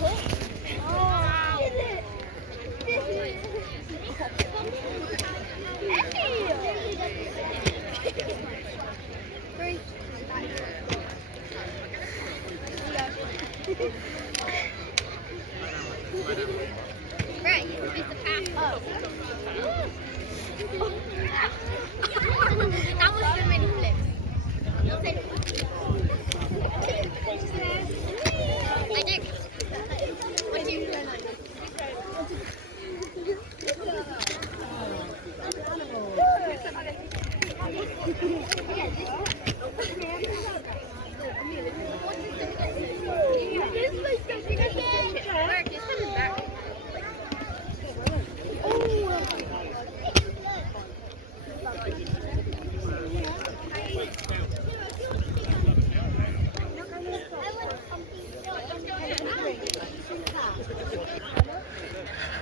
Right, it's the path. That was too many flips. You'll take it. I did. What do you do?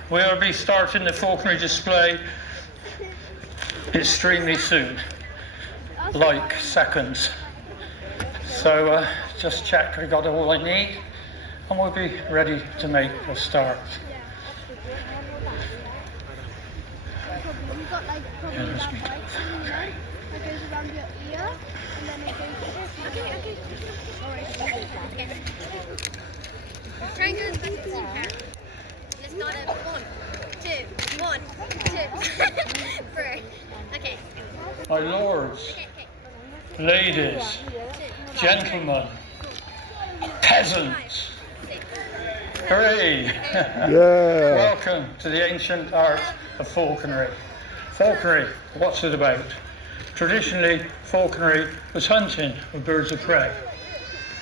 We'll be starting the falconry display extremely soon, like seconds. So just check I got all I need and we'll be ready to make a start. There's me. Okay. Try and go as best as you can. Let's start at 1, 2, 1, 2, 3. Okay. My lords, ladies, gentlemen, peasants, hooray! Yeah. Welcome to the ancient art of falconry. Falconry, what's it about? Traditionally, falconry was hunting of birds of prey.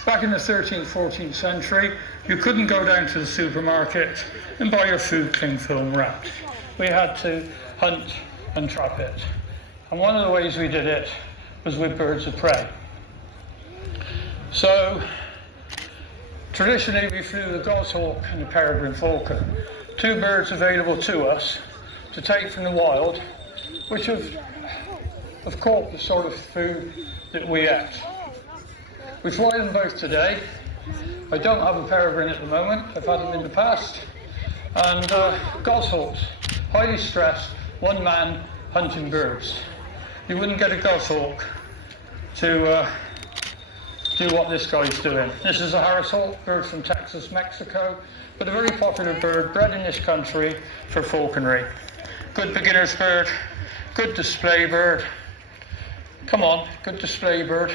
Back in the 13th, 14th century, you couldn't go down to the supermarket and buy your food cling film wrapped. We had to hunt and trap it. And one of the ways we did it was with birds of prey. So, traditionally we flew the goshawk and the peregrine falcon, two birds available to us to take from the wild, which have caught the sort of food that we ate. We fly them both today. I don't have a peregrine at the moment, I've had them in the past. And goshawks, highly stressed, one man hunting birds. You wouldn't get a goshawk to do what this guy's doing. This is a Harris hawk, bird from Texas, Mexico, but a very popular bird, bred in this country for falconry. Good beginner's bird, good display bird. Come on, good display bird.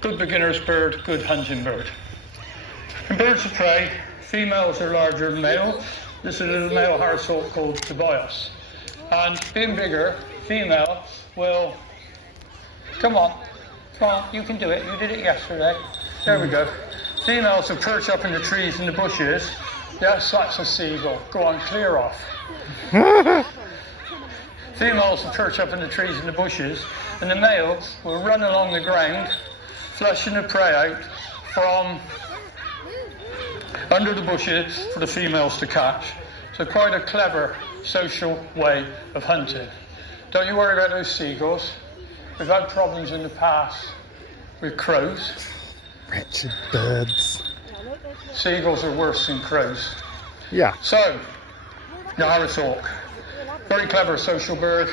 Good beginner's bird, good hunting bird. In birds of prey, females are larger than males. This is a little male Harris hawk called Tobias. And being bigger, female will, come on, you can do it. You did it yesterday. There we go. Females will perch up in the trees and the bushes. Yes, that's a seagull. Go on, clear off. Females will perch up in the trees and the bushes, and the males will run along the ground, flushing the prey out from under the bushes for the females to catch. So quite a clever social way of hunting. Don't you worry about those seagulls. We've had problems in the past with crows. Wretched birds. Seagulls are worse than crows. Yeah. So, the Harris hawk. Very clever social bird.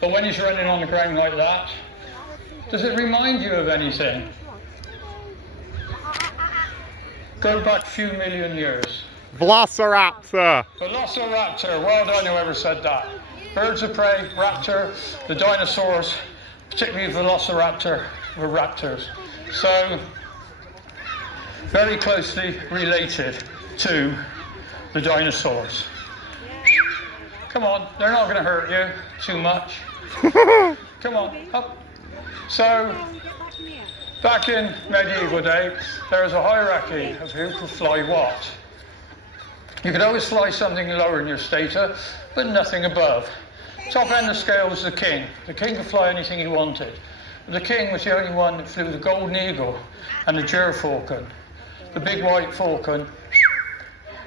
But when he's running on the ground like that, does it remind you of anything? Go back a few million years. Velociraptor. Velociraptor, well done whoever said that. Birds of prey, raptor, the dinosaurs, particularly Velociraptor, were raptors. So, very closely related to the dinosaurs. Come on, they're not going to hurt you too much. Come on, up. So, back in medieval days, there was a hierarchy of who could fly what. You could always fly something lower in your status, but nothing above. Top end of the scale was the king. The king could fly anything he wanted. The king was the only one that flew the golden eagle and the gerfalcon, the big white falcon.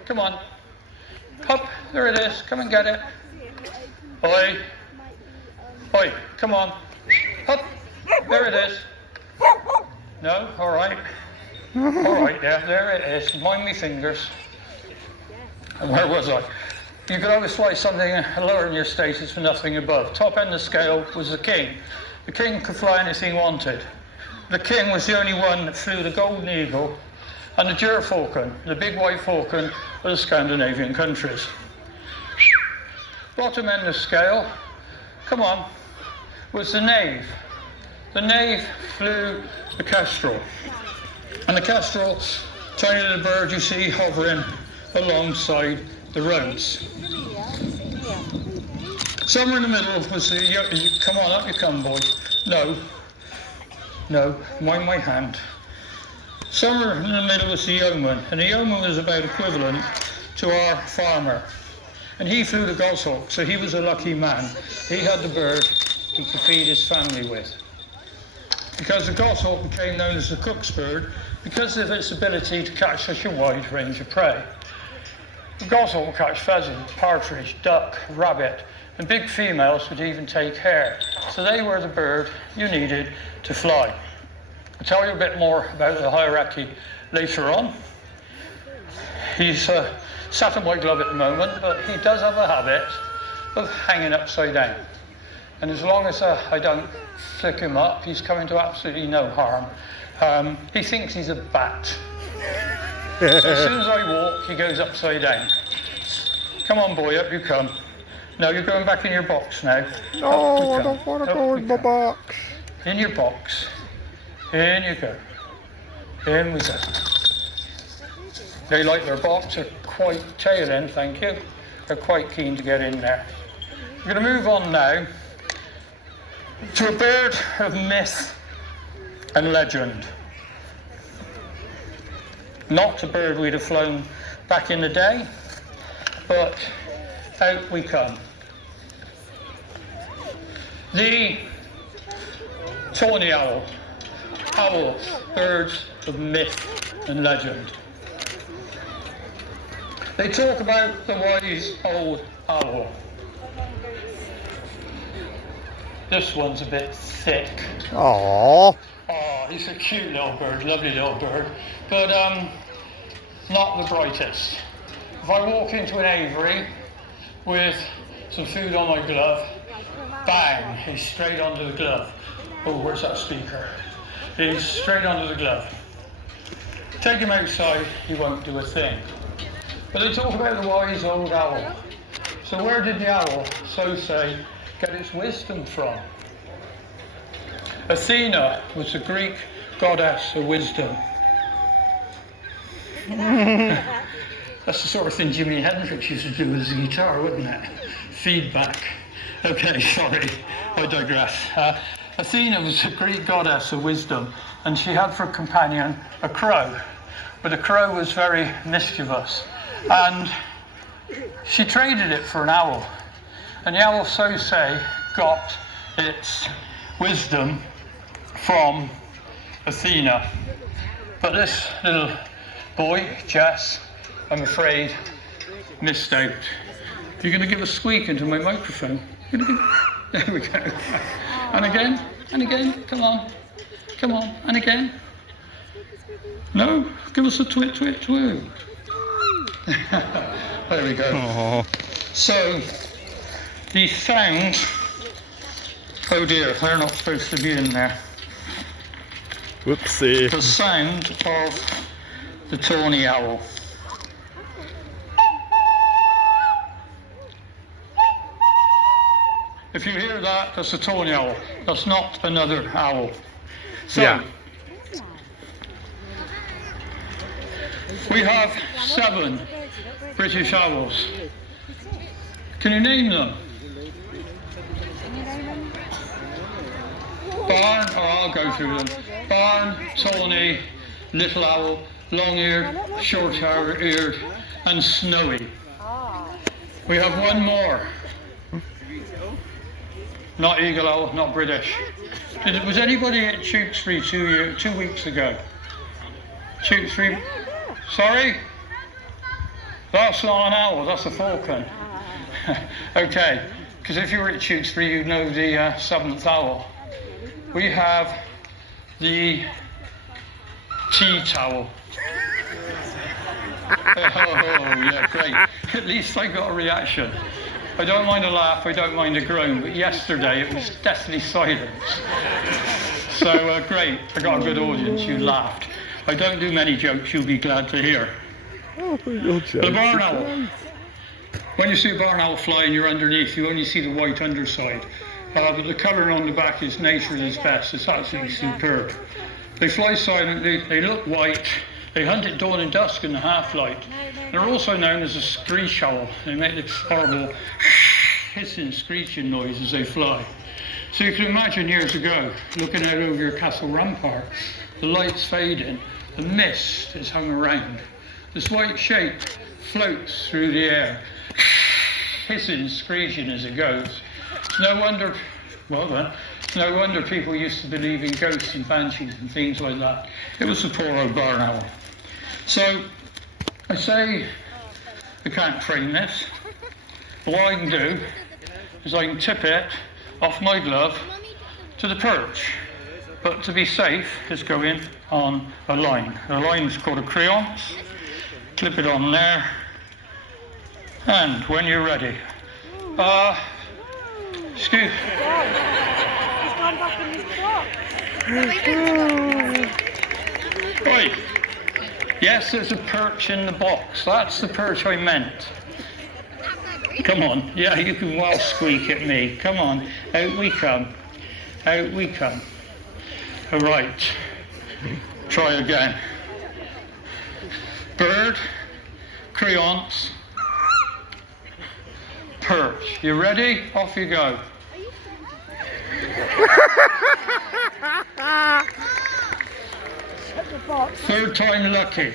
Come on. Up, there it is. Come and get it. Oi. Oi, come on. Up, there it is. No? All right. All right, yeah, there it is. Mind me fingers. And where was I? You could always fly something lower in your status for nothing above. Top end of the scale was the king. The king could fly anything he wanted. The king was the only one that flew the golden eagle and the gerfalcon, the big white falcon of the Scandinavian countries. Bottom end of the scale, come on, was the knave. The knave flew the kestrel. And the kestrel, tiny little bird you see hovering alongside the roads. Somewhere in the middle was the, come on, up you come, boy. No, mind my hand. Somewhere in the middle was the yeoman, and the yeoman was about equivalent to our farmer. And he flew the goshawk, so he was a lucky man. He had the bird he could feed his family with. Because the goshawk became known as the cook's bird because of its ability to catch such a wide range of prey. The goshawk would catch pheasant, partridge, duck, rabbit, and big females would even take hare. So they were the bird you needed to fly. I'll tell you a bit more about the hierarchy later on. He's sat on my glove at the moment, but he does have a habit of hanging upside down. And as long as I don't flick him up, he's coming to absolutely no harm. He thinks he's a bat. As soon as I walk, he goes upside down. Come on, boy, up you come. No, you're going back in your box now. No, I don't want to go in my box. In your box. In you go. In we go. They like their box. They're quite tail end, thank you. They're quite keen to get in there. We're going to move on now to a bird of myth and legend. Not a bird we'd have flown back in the day, but out we come. The tawny owl. Owls, birds of myth and legend. They talk about the wise old owl. This one's a bit thick. Aww. Oh, he's a cute little bird, lovely little bird, but not the brightest. If I walk into an aviary with some food on my glove, bang, he's straight onto the glove. Oh, where's that speaker? He's straight onto the glove. Take him outside, he won't do a thing. But they talk about the wise old owl. So where did the owl, so say, get its wisdom from? Athena was the Greek goddess of wisdom. That's the sort of thing Jimi Hendrix used to do with his guitar, wouldn't it? Feedback. Okay, sorry, I digress. Athena was the Greek goddess of wisdom, and she had for companion a crow. But the crow was very mischievous, and she traded it for an owl. And the owl, so say, got its wisdom from Athena. But this little boy, Jess, I'm afraid, missed out. You're going to give a squeak into my microphone. There we go. And again, come on, and again. No, give us a twit, twit, twoo. There we go. Aww. So, the sound, oh dear, they're not supposed to be in there. Whoopsie. The sound of the tawny owl. If you hear that, that's a tawny owl. That's not another owl. So, yeah. We have 7 British owls. Can you name them? Barn, oh, I'll go through them. Barn, tawny, little owl, long-eared, short-eared, and snowy. We have one more. Not eagle owl, not British. Was anybody at Tewksbury 2 weeks ago? Tewksbury? Sorry? That's not an owl, that's a falcon. Okay, because if you were at Tewksbury, you'd know the 7th owl. We have the tea towel. Oh, yeah, great. At least I got a reaction. I don't mind a laugh, I don't mind a groan, but yesterday it was deathly silence. So, great, I got a good audience, you laughed. I don't do many jokes, you'll be glad to hear. Oh, your jokes. The barn owl. When you see a barn owl fly and you're underneath, you only see the white underside. But the colouring on the back is nature at its best. It's absolutely superb. They fly silently, they look white, they hunt at dawn and dusk in the half-light. They're also known as a screech owl. They make this horrible hissing, screeching noise as they fly. So you can imagine years ago, looking out over your castle rampart, the light's fading, the mist is hung around. This white shape floats through the air, hissing, screeching as it goes. No wonder, well then, no wonder people used to believe in ghosts and banshees and things like that. It was the poor old barn owl. So, I say I can't train this. What I can do is I can tip it off my glove to the perch. But to be safe, it's going on a line. The line is called a creance. Clip it on there. And when you're ready, excuse. He's gone back in his block. Right. Yes, there's a perch in the box. That's the perch I meant. Come on. Yeah, you can well squeak at me. Come on. Out we come. Out we come. All right. Try again. Bird, creance, perch. You ready? Off you go. Third time lucky.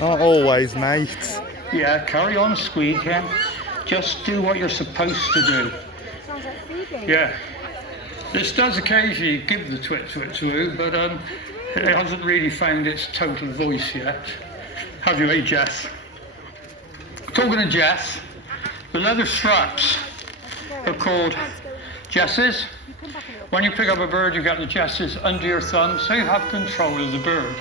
Not always, mate. Yeah, carry on squeaking. Just do what you're supposed to do. Sounds like Phoebe. Yeah. This does occasionally give the twit twit twoo, but it hasn't really found its total voice yet. Have you, Jess? Talking of Jess, the leather straps are called jesses. When you pick up a bird, you get the jesses under your thumb, so you have control of the bird.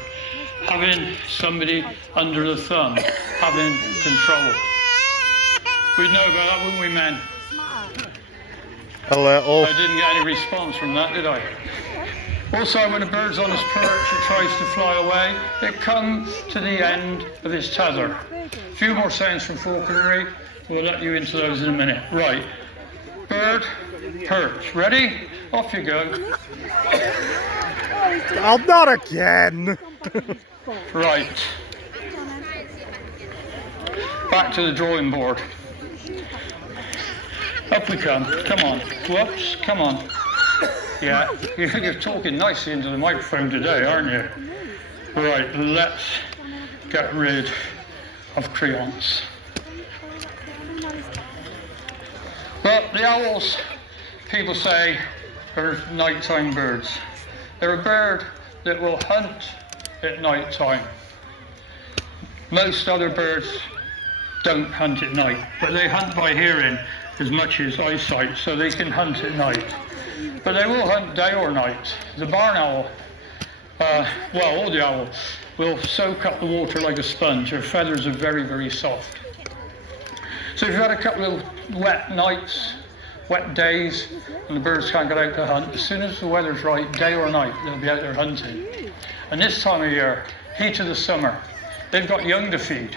Having somebody under the thumb, having control. We'd know about that, wouldn't we, men? A little. I didn't get any response from that, did I? Also, when a bird's on its perch, it tries to fly away, it comes to the end of its tether. A few more sounds from falconry, we'll let you into those in a minute. Right, bird, perch, ready? Off you go. Oh, not again. Right. Back to the drawing board. Up we come. Come on. Whoops. Come on. Yeah, you're talking nicely into the microphone today, aren't you? Right, let's get rid of creance. Well, the owls, people say, are nighttime birds. They're a bird that will hunt at night time. Most other birds don't hunt at night, but they hunt by hearing as much as eyesight, so they can hunt at night. But they will hunt day or night. The barn owl, well, all the owls, will soak up the water like a sponge. Their feathers are very, very soft. So if you've had a couple of wet nights, wet days, and the birds can't get out to hunt, as soon as the weather's right, day or night, they'll be out there hunting. And this time of year, heat of the summer, they've got young to feed.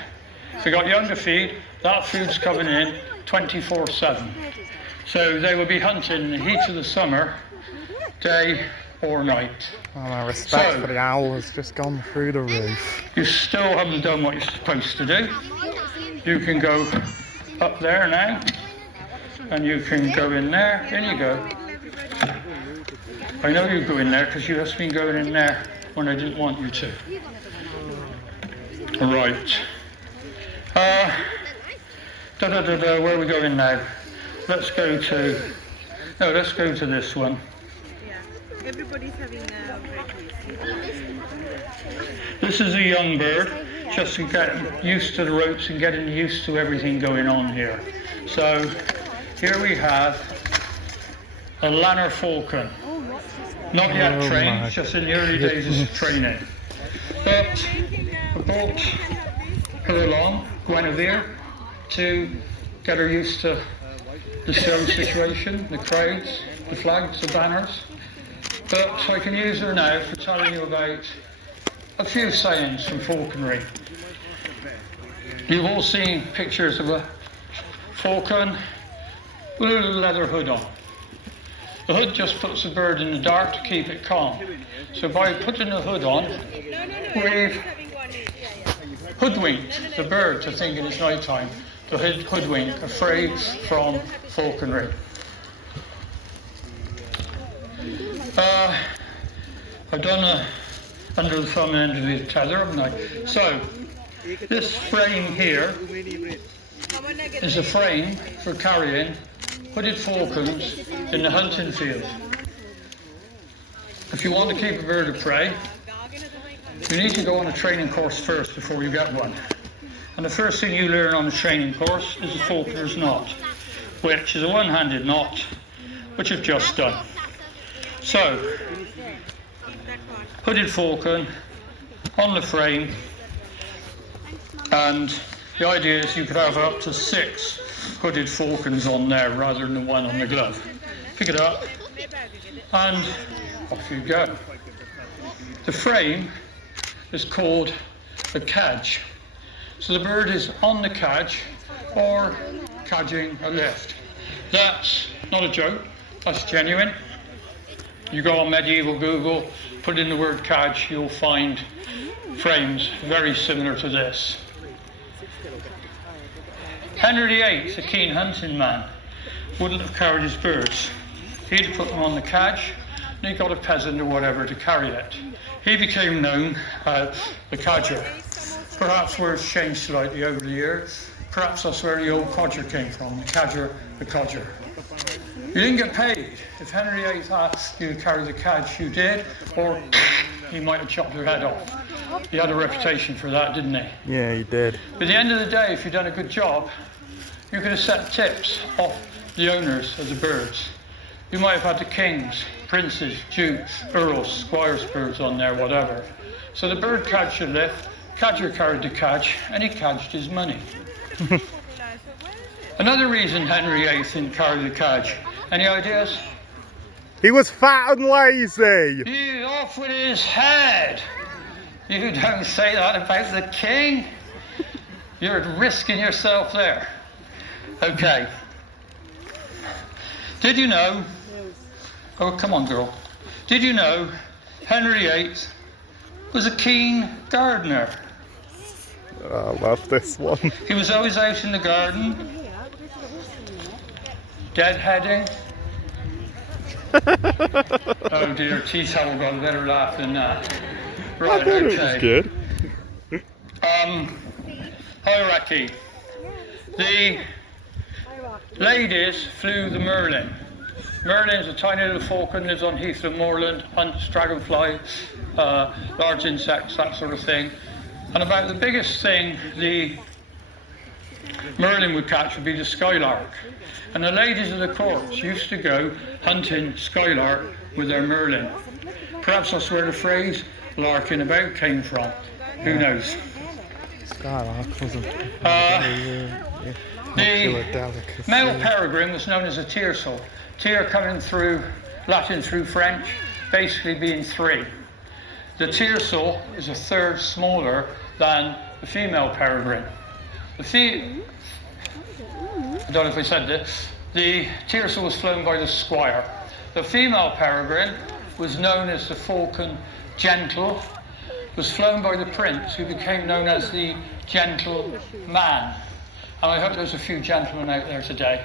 If they've got young to feed, that food's coming in 24/7. So they will be hunting in the heat of the summer, day or night. Oh, my respect for the owl has just gone through the roof. You still haven't done what you're supposed to do. You can go up there now, and you can go in there. In you go. I know you go in there because you have been going in there when I didn't want you to. All right. Where are we going now? Let's go to this one. Yeah, everybody's having This is a young bird, just to get used to the ropes and getting used to everything going on here. So here we have a lanner falcon. Not yet Oh trained, my just in the early days of training. But I brought her along, Guinevere, to get her used to the show situation, the crowds, the flags, the banners. But I can use her now for telling you about a few sayings from falconry. You've all seen pictures of a falcon with a little leather hood on. The hood just puts the bird in the dark to keep it calm. So by putting the hood on, we've hoodwinked the bird to thinking it's night time, to hoodwink a phrase from falconry. I've done a under the thumb and end of the tether, haven't I? So, this frame here is a frame for carrying hooded falcons in the hunting field. If you want to keep a bird of prey, you need to go on a training course first before you get one. And the first thing you learn on the training course is the falconer's knot, which is a one-handed knot, which I've just done. So, hooded falcon on the frame, and the idea is you could have up to 6 hooded falcons on there rather than the one on the glove. Pick it up and off you go. The frame is called a cadge. So the bird is on the cadge or cadging a lift. That's not a joke, that's genuine. You go on medieval Google, put in the word cadge, you'll find frames very similar to this. Henry VIII, a keen hunting man, wouldn't have carried his birds. He'd have put them on the cadge, and he got a peasant or whatever to carry it. He became known as the cadger. Perhaps words changed slightly over the years. Perhaps that's where the old codger came from, the cadger, the codger. You didn't get paid. If Henry VIII asked you to carry the cadge, you did, or he might have chopped your head off. He had a reputation for that, didn't he? Yeah, he did. But at the end of the day, if you'd done a good job, you could have set tips off the owners of the birds. You might have had the kings, princes, dukes, earls, squires' birds on there, whatever. So the bird cadged the lift, cadger carried the cadge, and he cadged his money. Another reason Henry VIII didn't carry the cadge. Any ideas? He was fat and lazy. You off with his head. You don't say that about the king. You're risking yourself there. Okay. Did you know? Oh, come on, girl. Did you know Henry VIII was a keen gardener? Oh, I love this one. He was always out in the garden, deadheading. Oh dear, T Howell got a better laugh than that. Right, I thought it was okay. good. Hierarchy. The ladies flew the merlin. Merlin's a tiny little falcon, lives on heath and moorland, hunts dragonfly, large insects, that sort of thing. And about the biggest thing the merlin would catch would be the skylark. And the ladies of the courts used to go hunting skylark with their merlin. Perhaps that's where the phrase larking about came from. Who knows? Skylark wasn't The male peregrine was known as a tiercel. Tier coming through Latin through French, basically being 3. The tiercel is a third smaller than the female peregrine. I don't know if I said this. The tiercel was flown by the squire. The female peregrine was known as the falcon gentle, was flown by the prince, who became known as the gentle man. And I hope there's a few gentlemen out there today.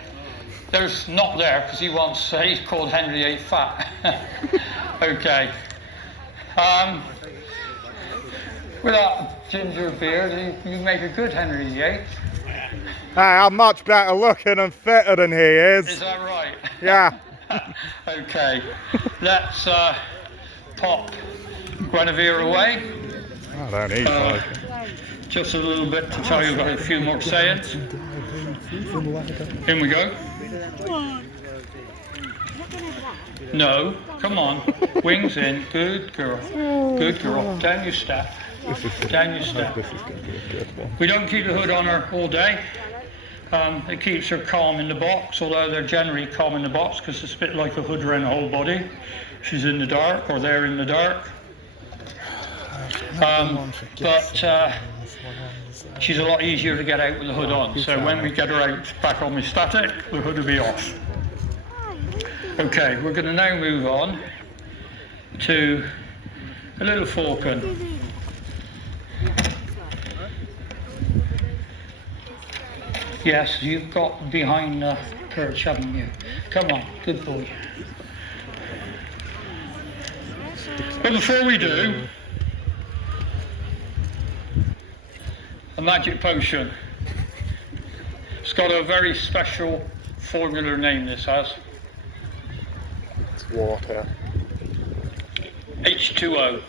There's not there because he's called Henry VIII fat. Okay. With that ginger beard, you make a good Henry VIII. Hey, I'm much better looking and fitter than he is. Is that right? Yeah. Okay. Let's pop Guinevere away. I don't need like Just a little bit to tell you about a few more sayings. In we go. No, come on. Wings in. Good girl. Good girl. Down you step. Down you step. This is going to be a good one. We don't keep the hood on her all day. It keeps her calm in the box, although they're generally calm in the box because it's a bit like a hood around the whole body. She's in the dark or they're in the dark. She's a lot easier to get out with the hood on. So when we get her out back on the static, the hood will be off. Okay, we're going to now move on to a little falcon. Yes, you've got behind the perch, haven't you? Come on, good boy. But before we do, a magic potion. It's got a very special formula name, this has. It's water. H2O.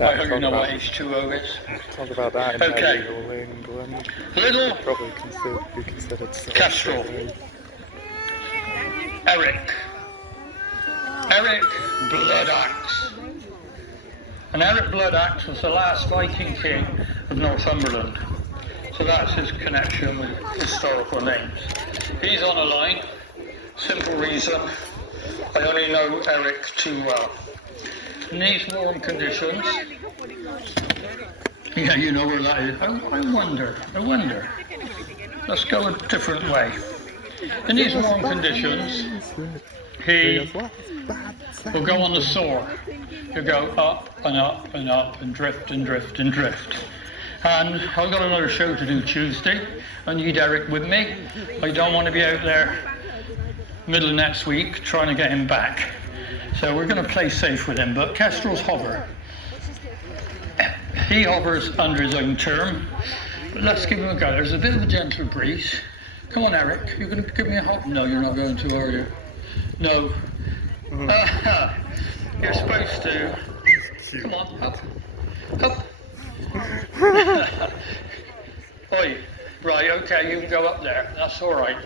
I hope you know what H2O is. Talk about that in Okay. medieval England. Little Probably be considered Kestrel. Eric. Eric Bloodaxe. And Eric Bloodaxe was the last Viking king of Northumberland. So that's his connection with historical names. He's on a line. Simple reason, I only know Eric too well. In these warm conditions, yeah, you know where that is. I wonder. Let's go a different way. In these warm conditions, he will go on the soar. He'll go up and up and up and drift and drift and drift. And I've got another show to do Tuesday. I need Eric with me. I don't want to be out there middle of next week trying to get him back. So we're going to play safe with him, but Kestrels hover. He hovers under his own term, but let's give him a go. There's a bit of a gentle breeze. Come on, Eric, you're going to give me a hop? No, you're not going to, are you? No. You're supposed to. Come on, up. Up. Oi. Right, okay, you can go up there. That's all right.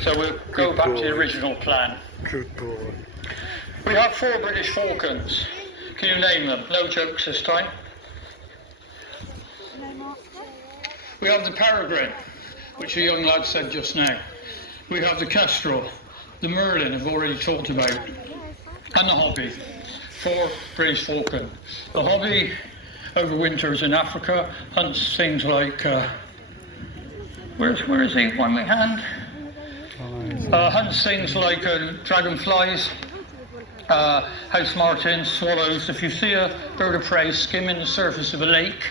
So we'll go back to the original plan. Good boy. We have 4 British falcons. Can you name them? No jokes this time. We have the peregrine, which the young lad said just now. We have the kestrel, the merlin I've already talked about, and the hobby. 4 British falcon. The hobby overwinters in Africa, hunts things like where is he? One with hand. Hunts things like dragonflies, house martins, swallows. If you see a bird of prey skimming the surface of a lake,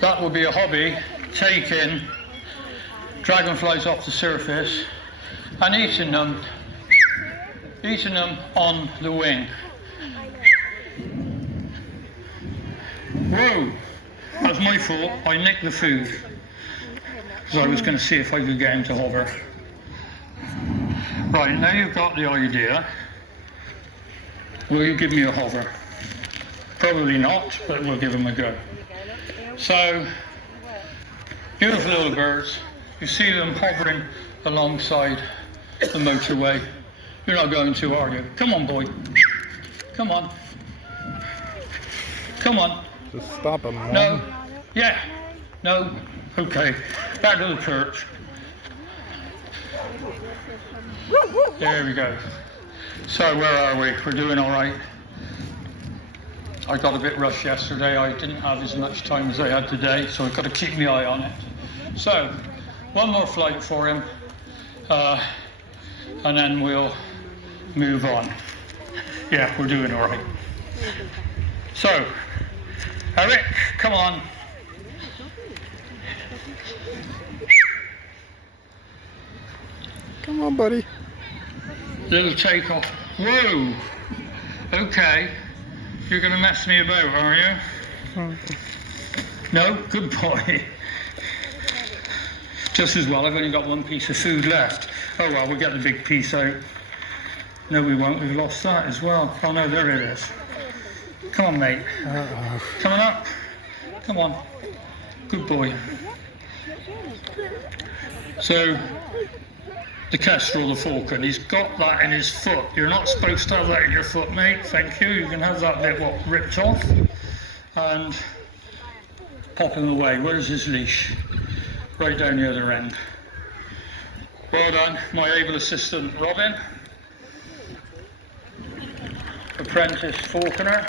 that would be a hobby, taking dragonflies off the surface and eating them on the wing. Whoa! That's my fault. I nicked the food. So I was going to see if I could get him to hover. Right, now you've got the idea. Will you give me a hover? Probably not, but we'll give him a go. So, beautiful little birds. You see them hovering alongside the motorway. You're not going to, are you? Come on, boy. Come on. Come on. Just stop him, man. No. Yeah. No. Okay. Back to the perch. There we go. So where are we? We're doing all right. I got a bit rushed yesterday. I didn't have as much time as I had today, so I've got to keep my eye on it. So, one more flight for him, and then we'll move on. Yeah, we're doing all right. So, Eric, come on. Come on, buddy. Little takeoff. Whoa! Okay. You're going to mess me about, are you? No? Good boy. Just as well, I've only got 1 piece of food left. Oh well, we'll get the big piece out. No, we won't. We've lost that as well. Oh no, there it is. Come on, mate. Coming up. Come on. Good boy. So the kestrel, the falcon, he's got that in his foot. You're not supposed to have that in your foot, mate. Thank you. You can have that bit ripped off and pop him away. Where's his leash? Right down the other end. Well done, my able assistant Robin. Apprentice falconer.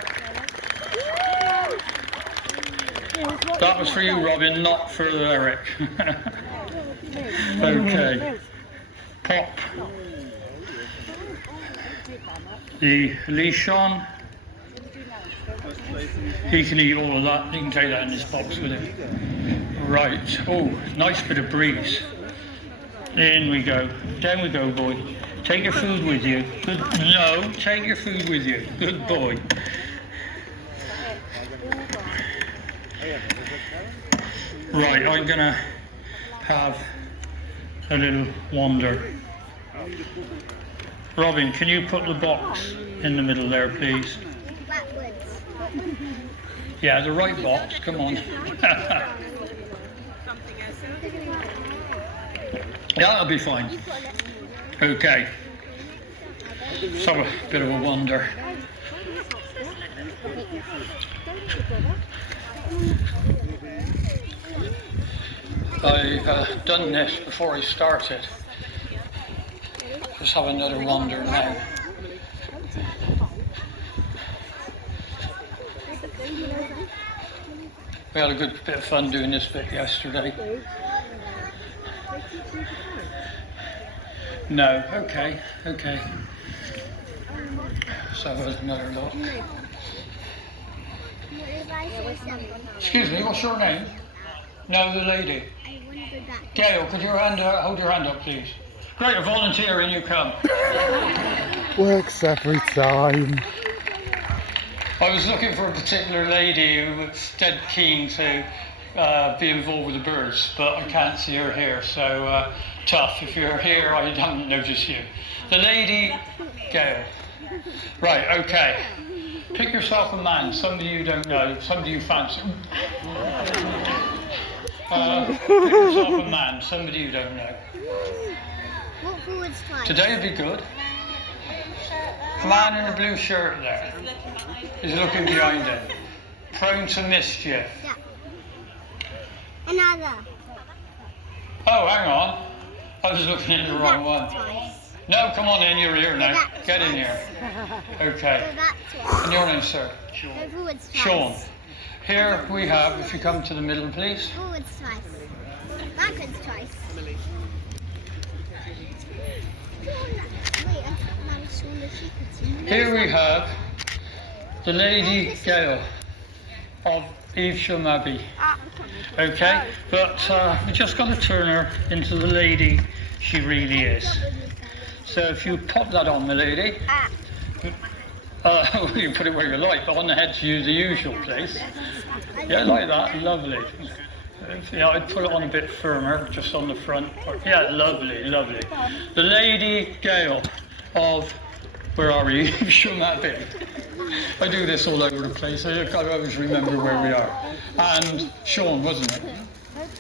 That was for you, Robin, not for Eric. Okay. Pop the leash on. He can eat all of that. He can take that in his box with him. Right. Oh, nice bit of breeze. In we go. Down we go, boy. Take your food with you. Good. No, take your food with you. Good boy. Right, I'm gonna have a little wander. Robin, can you put the box in the middle there, please? Backwards. Yeah, the right box, come on. Yeah, that'll be fine. Okay. Let's have a bit of a wander. I've done this before I started. Let's have another wander now. We had a good bit of fun doing this bit yesterday. No, okay. Let's have another look. Excuse me, what's your name? No, the lady. Gail, could you hold your hand up, please? Great, a volunteer, in you come. Works every time. I was looking for a particular lady who was dead keen to be involved with the birds, but I can't see her here, so tough. If you're here, I haven't noticed you. The lady, Gail. Right, okay. Pick yourself a man, somebody you don't know, somebody you fancy. Pick yourself a man, somebody you don't know. Walk forwards twice. Today would be good. Man in the blue shirt there. He's looking behind him. Prone to mischief. Yeah. Another. Oh, hang on. I was looking at the wrong one. Twice. No, come on in, you're here now. Get in here. Okay. Go back twice. And your name, sir? Go forwards twice. Sean. Here we have, if you come to the middle, please. Forwards twice. Backwards twice. Here we have the Lady Gail of Evesham Abbey. Okay, but we just got to turn her into the lady she really is. So if you pop that on, my lady, you put it where you like, but on the head's the usual place. Yeah, like that, lovely. Yeah, I'd put it on a bit firmer, just on the front. Yeah, lovely. The Lady Gail of, where are we? Evesham Abbey. I do this all over the place. I always remember where we are. And Sean, wasn't it?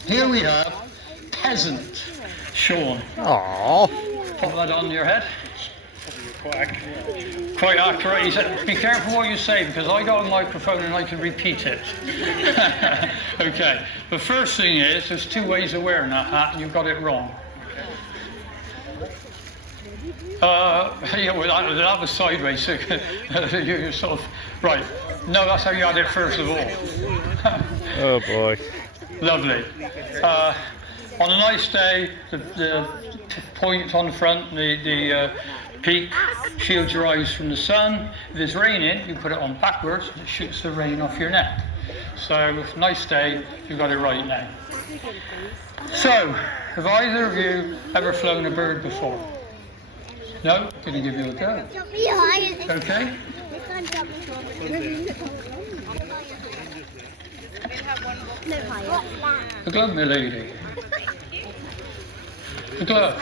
Here we have peasant Sean. Aww. Pop that on your head. Quite accurate. He said, be careful what you say because I got a microphone and I can repeat it. Okay. The first thing is, there's two ways of wearing that hat and you've got it wrong. Yeah, well, that was sideways. So you're sort of, right. No, that's how you had it first of all. Oh boy. Lovely. On a nice day, the point on the front, the peak, shields your eyes from the sun. If it's raining, you put it on backwards, and it shoots the rain off your neck. So, nice day, you've got it right now. So, have either of you ever flown a bird before? No? Gonna give you a go. Jump me higher. Okay? You can't jump me no higher. The glove, my lady. The glove.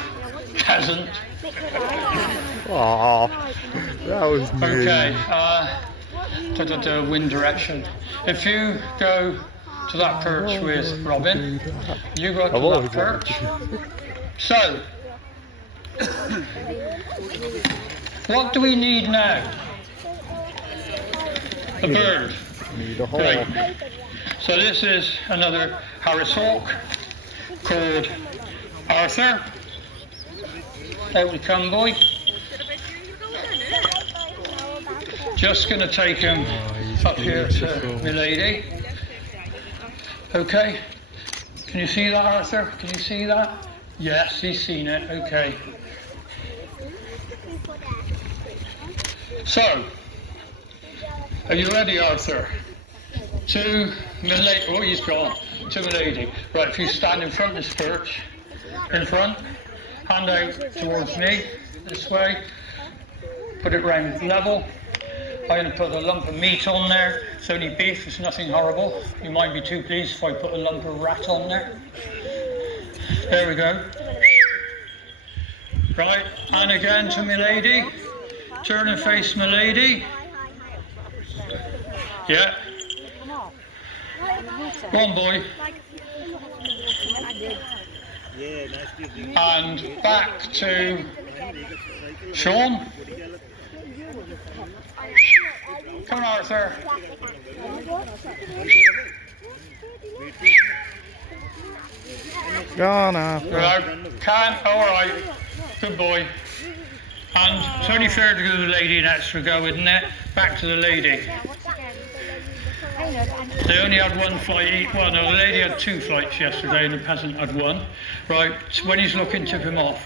Peasant. Aww. That was mean. Okay, wind direction. If you go to that perch with Robin, you go to that perch, So, what do we need now? A bird. Need a hole. Right. So this is another Harris hawk called Arthur. Out we come, boy. Just going to take him up here to my lady. Okay. Can you see that, Arthur? Can you see that? Yes, he's seen it. Okay. So, are you ready, Arthur? To my lady. Oh, he's gone. To my lady. Right, if you stand in front of this perch, in front, hand out towards me, this way. Put it round level. I'm going to put a lump of meat on there. It's only beef, it's nothing horrible. You might be too pleased if I put a lump of rat on there. There we go. Right, and again to my lady. Turn and face my lady. Yeah. Go on, boy. And back to Sean. Come on, Arthur. Go on, Arthur. All right. Good boy. And it's only fair to give the lady an extra go, isn't it? Back to the lady. They only had one flight. Well, no, the lady had 2 flights yesterday and the peasant had 1. Right, so when he's looking, tip him off.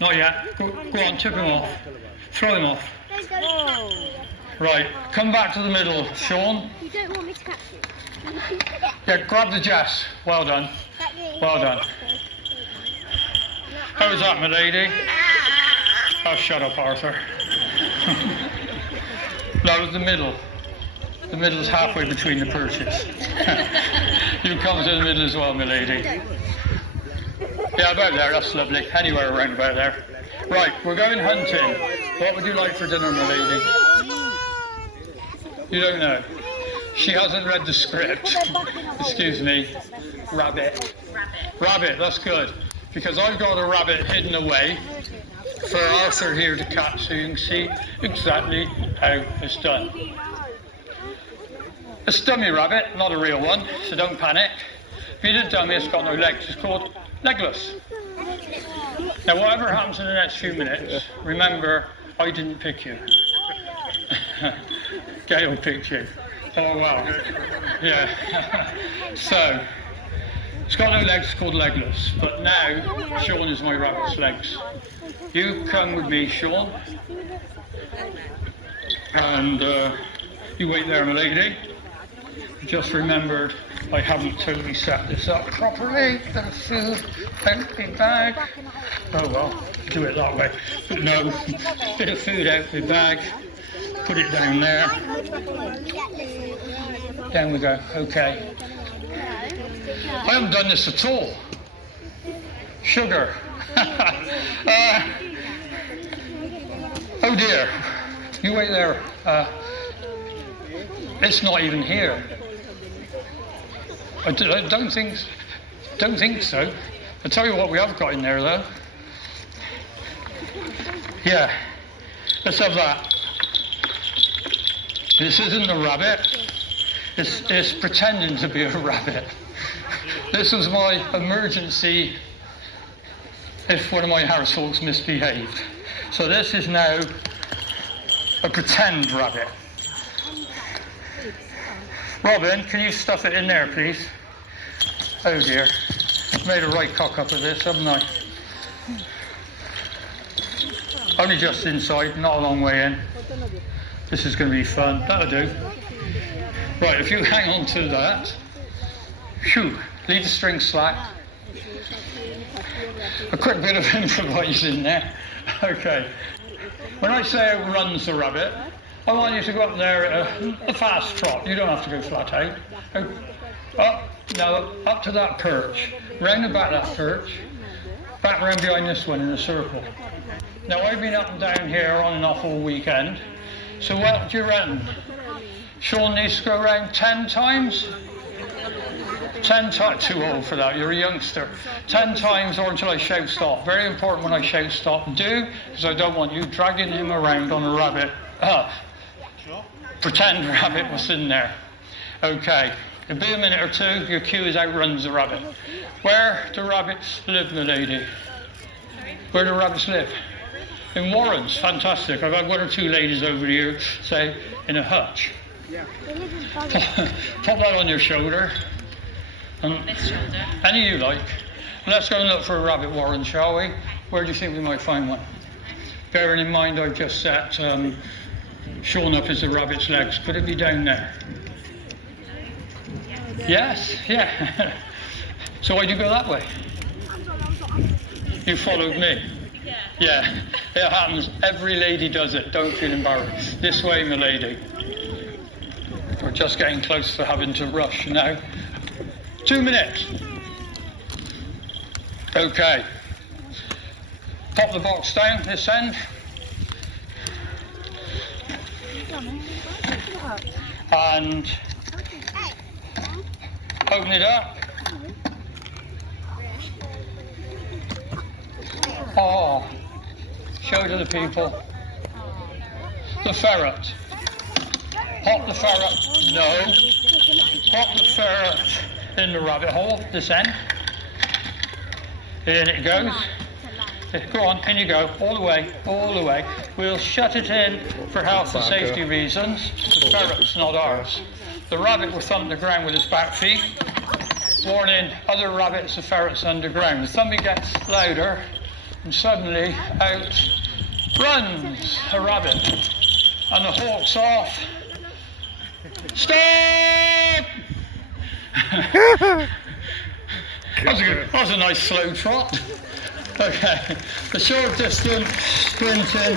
Not yet. Go on, tip him off. Throw him off. Right, come back to the middle, Sean. You don't want me to catch you? Yeah, grab the Jess. Well done. Well done. How was that, my lady? Oh, shut up, Arthur. No, the middle. The middle's halfway between the perches. You come to the middle as well, my lady. Yeah, about there, that's lovely. Anywhere around about there. Right, we're going hunting. What would you like for dinner, my lady? You don't know. She hasn't read the script. Excuse me. Rabbit. Rabbit, that's good. Because I've got a rabbit hidden away for Arthur here to catch so you can see exactly how it's done. A dummy rabbit, not a real one, so don't panic. If you did dummy, it's got no legs. It's called legless. Now, whatever happens in the next few minutes, remember, I didn't pick you. Gail picked you. Oh, well. Yeah. So, it's got no legs, it's called legless. But now, Sean is my rabbit's legs. You come with me, Sean. And you wait there, my lady. Just remembered I haven't totally set this up properly. Bit of food out the bag. Oh well, do it that way. But no, bit of food out the bag. Put it down there. Down we go. Okay. I haven't done this at all. Sugar. Oh dear. You wait there. It's not even here. I don't think so. I'll tell you what we have got in there though. Yeah, let's have that. This isn't a rabbit. It's pretending to be a rabbit. This was my emergency if one of my Harris hawks misbehaved. So this is now a pretend rabbit. Robin, can you stuff it in there, please? Oh dear. Made a right cock up of this, haven't I? Only just inside, not a long way in. This is going to be fun. That'll do. Right, if you hang on to that. Phew, leave the string slack. A quick bit of improvising there. Okay. When I say it runs the rabbit, I want you to go up there at a fast trot. You don't have to go flat out. Up to that perch. Round about that perch. Back round behind this one in a circle. Now I've been up and down here on and off all weekend. So what do you reckon? Sean needs to go around 10 times? 10 times, too old for that, you're a youngster. 10 times or until I shout stop. Very important when I shout stop. Do, because I don't want you dragging him around on a rabbit. Pretend rabbit was in there. Okay, it'll be a minute or two, your cue is outruns the rabbit. Where do rabbits live, my lady? Where do rabbits live? In warrens, fantastic. I've had one or two ladies over here say in a hutch. Yeah. Pop that on your shoulder. And This shoulder. any you like. Let's go and look for a rabbit warren, shall we? Where do you think we might find one? Bearing in mind I've just set Sean up as the rabbit's legs. Could it be down there? Yes, yeah. So why'd you go that way? You followed me. Yeah, it happens. Every lady does it. Don't feel embarrassed. This way, my lady. We're just getting close to having to rush now. 2 minutes. Okay. Pop the box down this end. And open it up. Oh, show to the people. The ferret. Pop the ferret. No. Pop the ferret in the rabbit hole, this end. In it goes. Go on, in you go, all the way, all the way. We'll shut it in for health and safety reasons. The ferret's not ours. The rabbit will thump the ground with his back feet. Warning other rabbits, the ferret's underground. The thumping gets louder, and suddenly out runs a rabbit. And the hawk's off. Stop! That was a nice slow trot. Okay, the short distance sprinting.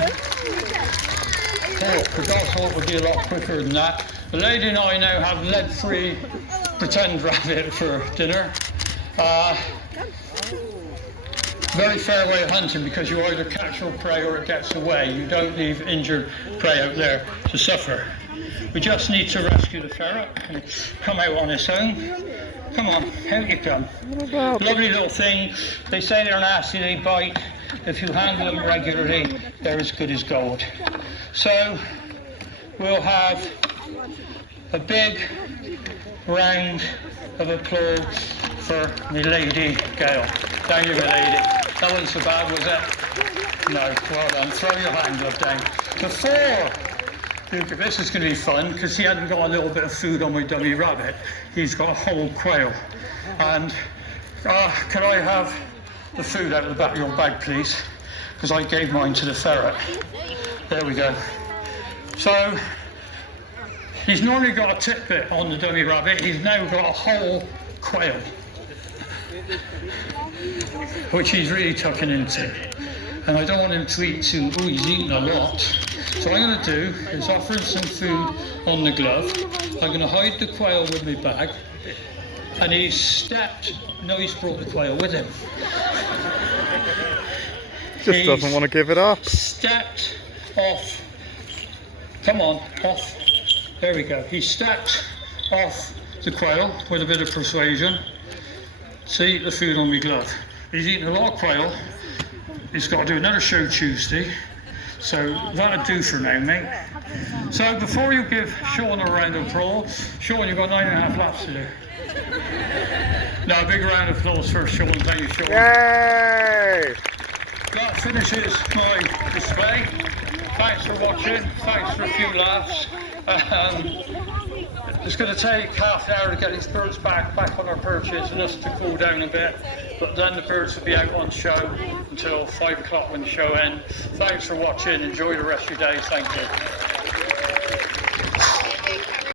Oh, the dog hawk would be a lot quicker than that. The lady and I now have lead-free pretend rabbit for dinner. Very fair way of hunting because you either catch your prey or it gets away. You don't leave injured prey out there to suffer. We just need to rescue the ferret and come out on its own. Come on, out you come. Lovely little thing. They say they're nasty, they bite. If you handle them regularly, they're as good as gold. So, we'll have a big round of applause for my lady Gail. Thank you, my lady. That wasn't so bad, was it? No, well done. Throw your hand up down. This is going to be fun because he hadn't got a little bit of food on my dummy rabbit. He's got a whole quail. And can I have the food out of the back of your bag, please? Because I gave mine to the ferret. There we go. So, he's normally got a tidbit on the dummy rabbit. He's now got a whole quail, which he's really tucking into. And I don't want him to eat too, he's eating a lot. So what I'm going to do is offer him some food on the glove. I'm going to hide the quail with my bag. And he's stepped, no, he's brought the quail with him. Just doesn't want to give it up. Stepped off. Come on, off. There we go. He stepped off the quail with a bit of persuasion. See the food on my glove. He's eaten a lot of quail. He's got to do another show Tuesday. So that'll do for now, mate. So before you give Sean a round of applause, Sean, you've got 9.5 laps to do. Now a big round of applause for Sean. Thank you, Sean. Yay! That finishes my display. Thanks for watching. Thanks for a few laughs. It's going to take half an hour to get these birds back on our perches and us to cool down a bit. But then the birds will be out on show until 5 o'clock when the show ends. Thanks for watching. Enjoy the rest of your day. Thank you.